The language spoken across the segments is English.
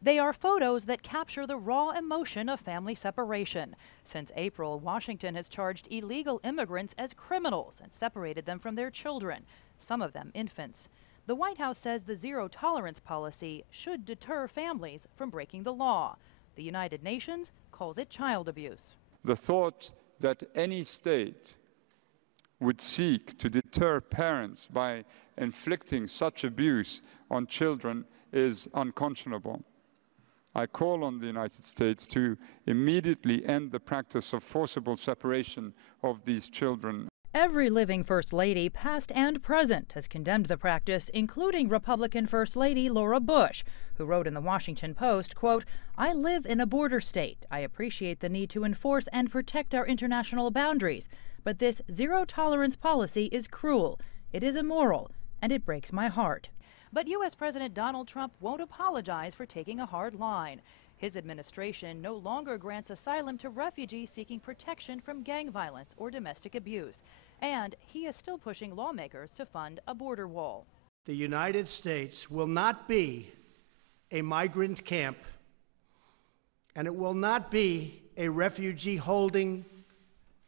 They are photos that capture the raw emotion of family separation. Since April, Washington has charged illegal immigrants as criminals and separated them from their children, some of them infants. The White House says the zero-tolerance policy should deter families from breaking the law. The United Nations calls it child abuse. The thought that any state would seek to deter parents by inflicting such abuse on children is unconscionable. I call on the United States to immediately end the practice of forcible separation of these children. Every living First Lady, past and present, has condemned the practice, including Republican First Lady Laura Bush, who wrote in the Washington Post, quote, "I live in a border state. I appreciate the need to enforce and protect our international boundaries, but this zero-tolerance policy is cruel, it is immoral, and it breaks my heart." But U.S. President Donald Trump won't apologize for taking a hard line. His administration no longer grants asylum to refugees seeking protection from gang violence or domestic abuse. And he is still pushing lawmakers to fund a border wall. The United States will not be a migrant camp, and it will not be a refugee holding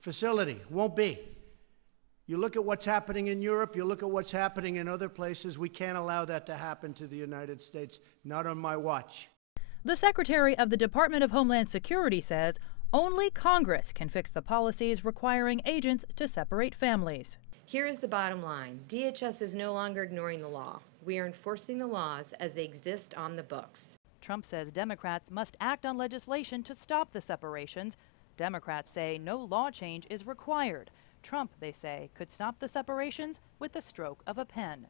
facility. Won't be. You look at what's happening in Europe, you look at what's happening in other places. We can't allow that to happen to the United States, not on my watch. The Secretary of the Department of Homeland Security says only Congress can fix the policies requiring agents to separate families. Here is the bottom line. DHS is no longer ignoring the law. We are enforcing the laws as they exist on the books. Trump says Democrats must act on legislation to stop the separations. Democrats say no law change is required. Trump, they say, could stop the separations with the stroke of a pen.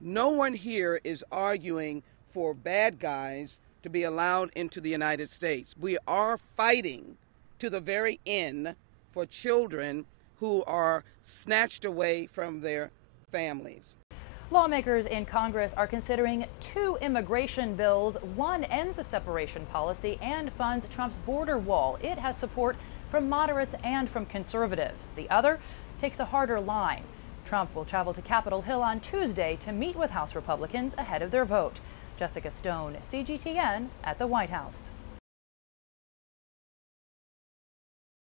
No one here is arguing for bad guys to be allowed into the United States. We are fighting to the very end for children who are snatched away from their families. Lawmakers in Congress are considering two immigration bills. One ends the separation policy and funds Trump's border wall. It has support from moderates and from conservatives. The other takes a harder line. Trump will travel to Capitol Hill on Tuesday to meet with House Republicans ahead of their vote. Jessica Stone, CGTN at the White House.